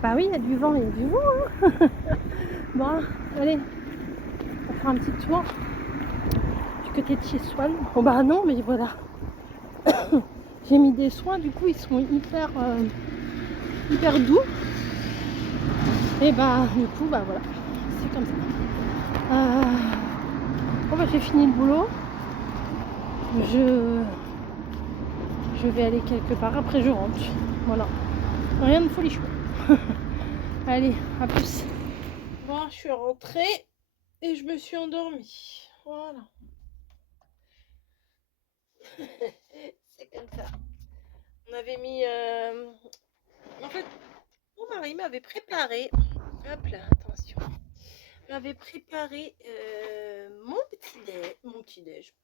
Bah oui, il y a du vent, il y a du vent. Hein. Bon, allez, on va faire un petit tour du côté de chez Swan. Bon bah non, mais voilà. J'ai mis des soins, du coup ils sont hyper doux. Et bah du coup bah voilà, c'est comme ça. Bon bah j'ai fini le boulot. Je vais aller quelque part, après je rentre. Voilà. Rien de folichon. Allez, à plus. Bon, je suis rentrée et je me suis endormie. Voilà. C'est comme ça. On avait mis... En fait, mon mari m'avait préparé... Hop là, attention. M'avait préparé mon petit déj.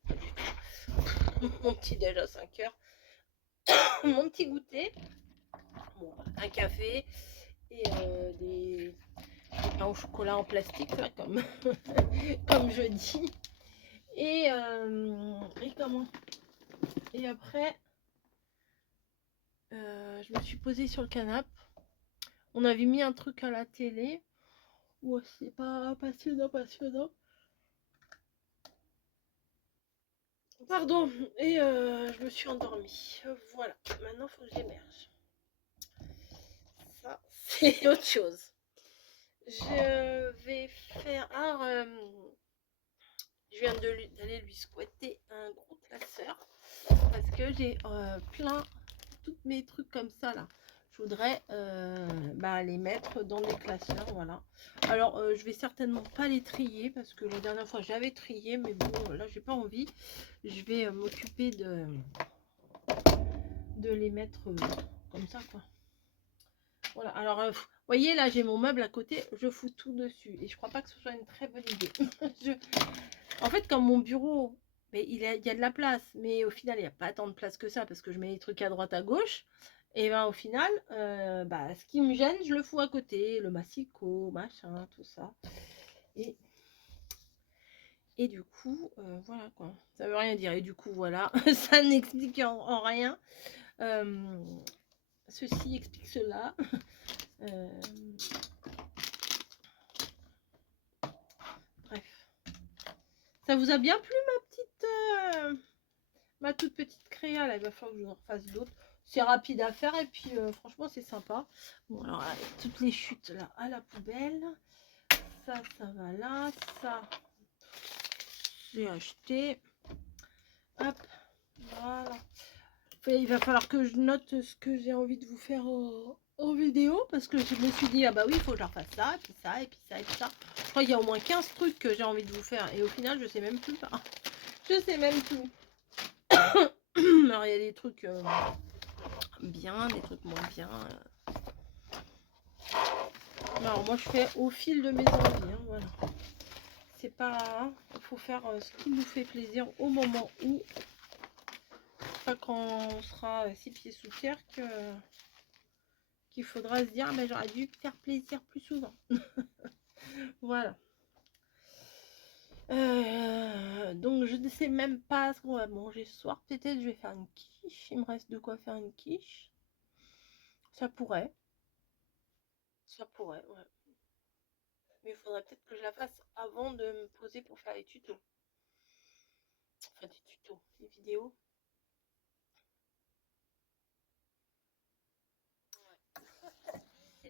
Mon petit déj à 5 heures. Mon petit goûter. Bon, un café et des pains au chocolat en plastique, là, comme, comme je dis. Et comment? Et après, je me suis posée sur le canapé. On avait mis un truc à la télé. Ouais, c'est pas passionnant. Pardon. Et je me suis endormie. Voilà. Maintenant, il faut que j'émerge. Ça, c'est autre chose. Je vais faire... je viens d'aller lui squatter un gros classeur. Parce que j'ai plein... Tous mes trucs comme ça, là. Je voudrais les mettre dans des classeurs, voilà. Alors, je vais certainement pas les trier parce que la dernière fois j'avais trié, mais bon, là j'ai pas envie. Je vais m'occuper de les mettre comme ça, quoi. Voilà. Alors, vous voyez, là j'ai mon meuble à côté, je fous tout dessus et je crois pas que ce soit une très bonne idée. En fait, comme mon bureau, mais il y a de la place, mais au final il n'y a pas tant de place que ça parce que je mets les trucs à droite à gauche. Et ben au final, ce qui me gêne, je le fous à côté, le massicot, machin, tout ça. Et du coup, voilà quoi. Ça veut rien dire. Et du coup, voilà, ça n'explique en rien. Ceci explique cela. Bref. Ça vous a bien plu ma toute petite créa là? Il va falloir que je en refasse d'autres. C'est rapide à faire et puis franchement c'est sympa. Bon alors là, toutes les chutes là à la poubelle. Ça va là. Ça j'ai acheté. Hop, voilà. Il va falloir que je note ce que j'ai envie de vous faire en vidéo parce que je me suis dit ah bah oui il faut que je refasse ça et puis ça et puis ça et puis ça. Je crois qu'il y a au moins 15 trucs que j'ai envie de vous faire et au final je sais même plus pas. Je sais même plus. Alors il y a des trucs bien, des trucs moins bien. Alors moi je fais au fil de mes envies, hein, voilà. C'est pas... Il faut faire ce qui nous fait plaisir au moment où. Pas quand on sera 6 pieds sous terre qu'il faudra se dire mais j'aurais dû faire plaisir plus souvent. Voilà. Donc je ne sais même pas ce qu'on va manger ce soir. Peut-être je vais faire une quiche. Il me reste de quoi faire une quiche. Ça pourrait. Ouais. Mais il faudrait peut-être que je la fasse avant de me poser pour faire les tutos. Enfin des tutos, des vidéos.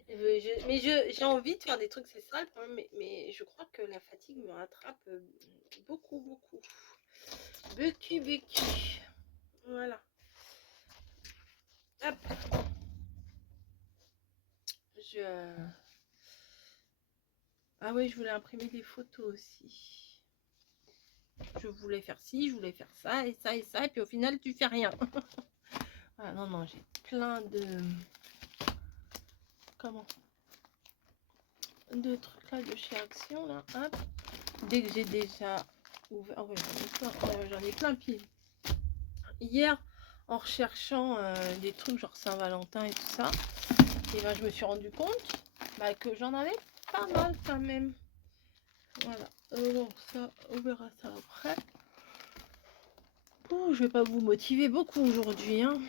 Mais j'ai envie de faire des trucs, c'est ça le problème, mais je crois que la fatigue me rattrape beaucoup. Beaucoup. Voilà. Hop. Ah oui, je voulais imprimer des photos aussi. Je voulais faire ci, je voulais faire ça, et ça, et ça, et puis au final, tu fais rien. Ah, non, j'ai plein de... Comment? De trucs là de chez Action, là. Hop. Dès que j'ai déjà ouvert... Oh, ouais, j'en ai plein pile. Hier, en recherchant des trucs genre Saint-Valentin et tout ça, et ben, je me suis rendu compte que j'en avais pas mal quand même. Voilà. Donc ça, on verra ça après. Je vais pas vous motiver beaucoup aujourd'hui. Hein.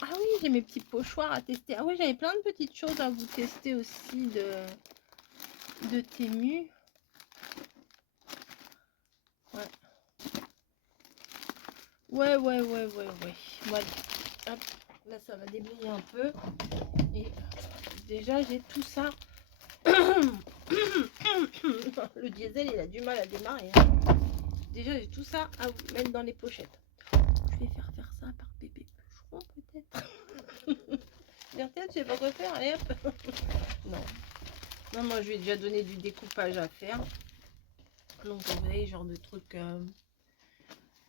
Ah oui, j'ai mes petits pochoirs à tester. Ah oui, j'avais plein de petites choses à vous tester aussi de Temu. Ouais. Voilà. Hop, là, ça va déblayer un peu. Et déjà, j'ai tout ça. Le diesel, il a du mal à démarrer. Déjà, j'ai tout ça à vous mettre dans les pochettes. Je vais faire ça par bébé bûcheron, peut-être. Tiens, tu sais pas quoi faire, allez hop. Non, moi, je lui ai déjà donné du découpage à faire. Donc, vous voyez, genre de trucs... vous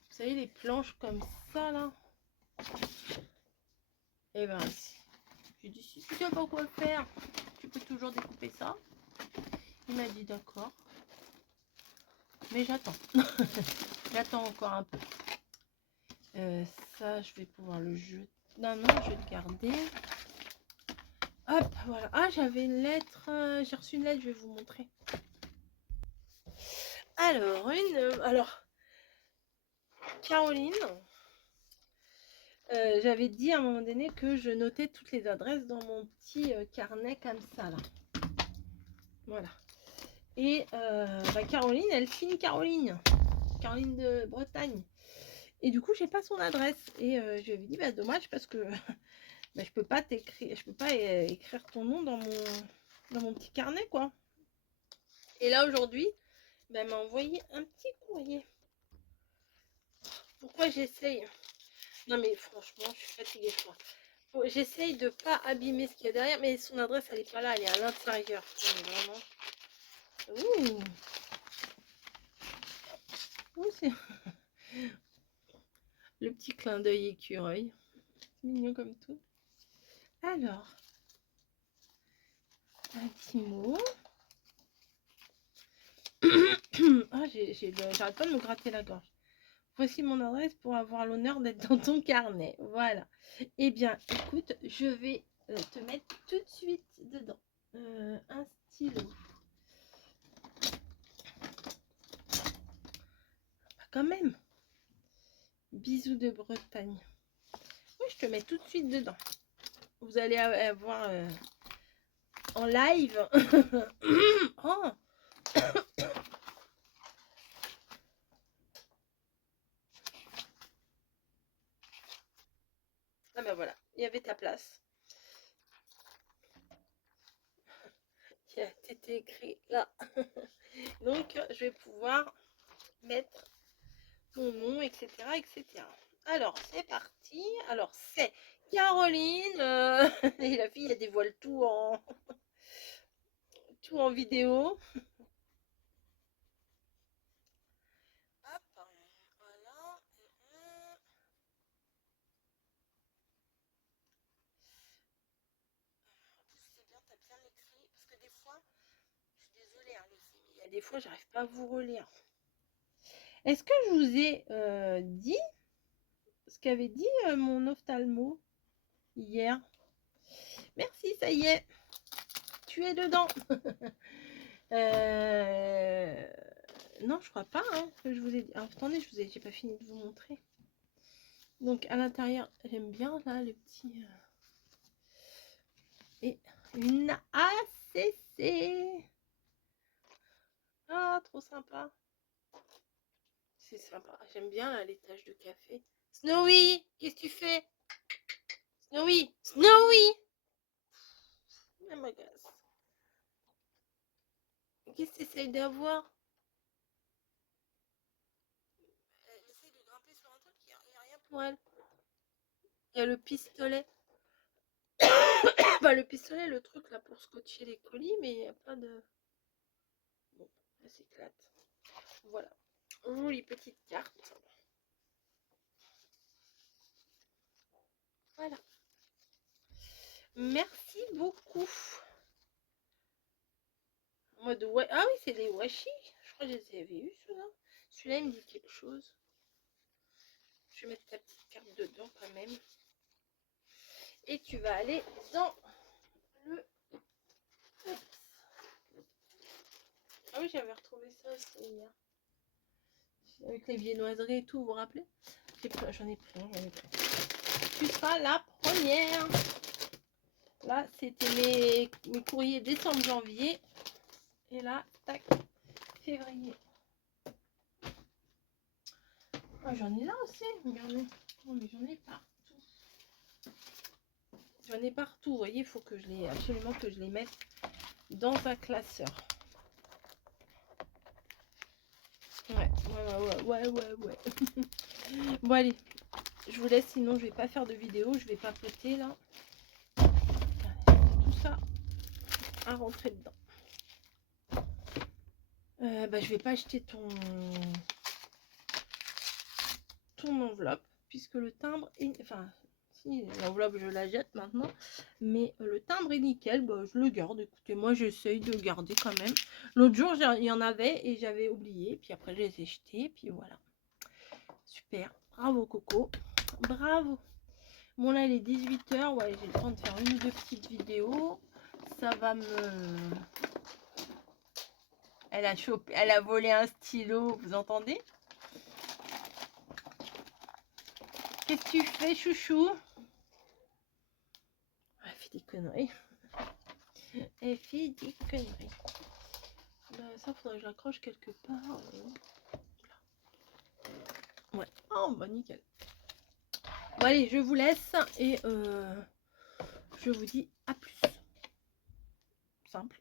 savez, les planches comme ça, là. Et ben, j'ai dit, si tu sais pas quoi faire, tu peux toujours découper ça. Il m'a dit, d'accord. Mais j'attends. J'attends encore un peu. Ça, je vais pouvoir le jeter. Non, je vais le garder. Hop, voilà. Ah, j'avais une lettre. J'ai reçu une lettre, je vais vous montrer. Alors, Caroline, j'avais dit à un moment donné que je notais toutes les adresses dans mon petit carnet comme ça, là. Voilà. Et Caroline, elle signe Caroline de Bretagne. Et du coup, j'ai pas son adresse. Et je lui avais dit, dommage parce que je peux pas t'écrire, je peux pas écrire ton nom dans mon petit carnet, quoi. Et là, aujourd'hui, elle m'a envoyé un petit courrier. Pourquoi j'essaye? Non, mais franchement, je suis fatiguée, je crois. J'essaye de pas abîmer ce qu'il y a derrière, mais son adresse, elle est pas là, elle est à l'intérieur. Vraiment. Ouh. Ouh, c'est le petit clin d'œil écureuil. C'est mignon comme tout. Alors, un petit mot. Ah, j'arrête pas de me gratter la gorge. Voici mon adresse pour avoir l'honneur d'être dans ton carnet. Voilà. Eh bien, écoute, je vais te mettre tout de suite dedans un stylo. Quand même. Bisous de Bretagne. Oui, je te mets tout de suite dedans. Vous allez avoir en live. Oh. Ah ben voilà, il y avait ta place. Qui a été écrit là. Donc, je vais pouvoir mettre ton nom, etc. etc. Alors, c'est parti. Alors, c'est Caroline. Et la fille, elle dévoile tout en vidéo. Hop, voilà. C'est bien, t'as bien écrit. Parce que des fois, je suis désolée, hein, les filles, il y a des fois, j'arrive pas à vous relire. Est-ce que je vous ai dit ce qu'avait dit mon ophtalmo hier? Merci, ça y est. Tu es dedans. Non, je crois pas que je vous ai dit. Alors, attendez, j'ai pas fini de vous montrer. Donc à l'intérieur, j'aime bien là le petit et une ACC. Ah, trop sympa. C'est sympa. J'aime bien là les taches de café. Snowy, qu'est-ce que tu fais? Snowy, Snowy. Elle m'agace. Qu'est-ce que tu essayes d'avoir? Elle essaye de grimper sur un truc, il n'y a rien pour elle. Il y a le pistolet. Bah, le pistolet, le truc là pour scotcher les colis, mais il n'y a pas de... Bon, elle s'éclate. Voilà. Jolie petite carte. Voilà. Merci beaucoup. En mode ouais. Ah oui, c'est des washi. Je crois que je les avais eu ceux-là. Celui-là, il me dit quelque chose. Je vais mettre ta petite carte dedans quand même. Et tu vas aller dans le... Ah oui, j'avais retrouvé ça aussi hier. Avec les viennoiseries et tout, vous vous rappelez? J'en ai plein. tu seras la première. Là, c'était mes courriers décembre-janvier. Et là, tac, février. Ah, j'en ai là aussi, regardez. Oh, mais j'en ai partout. J'en ai partout, vous voyez, il faut que absolument que je les mette dans un classeur. Ouais. Bon, allez, je vous laisse, sinon je vais pas faire de vidéo, je vais papoter là. Tout ça à rentrer dedans. Je vais pas acheter ton enveloppe, puisque le timbre est... Enfin, si, l'enveloppe, je la jette maintenant. Mais le timbre est nickel, je le garde. Écoutez, moi, j'essaye de le garder quand même. L'autre jour, il y en avait et j'avais oublié. Puis après, je les ai jetés. Puis voilà. Super. Bravo, Coco. Bravo. Bon, là, il est 18 h. Ouais, j'ai le temps de faire une ou deux petites vidéos. Ça va me... Elle a chopé, elle a volé un stylo, vous entendez? Qu'est-ce que tu fais, chouchou? Elle fait des conneries. Elle fait des conneries. Ça, faudrait que je l'accroche quelque part. Ouais. Oh, bah nickel. Bon, allez, je vous laisse et je vous dis à plus. Simple.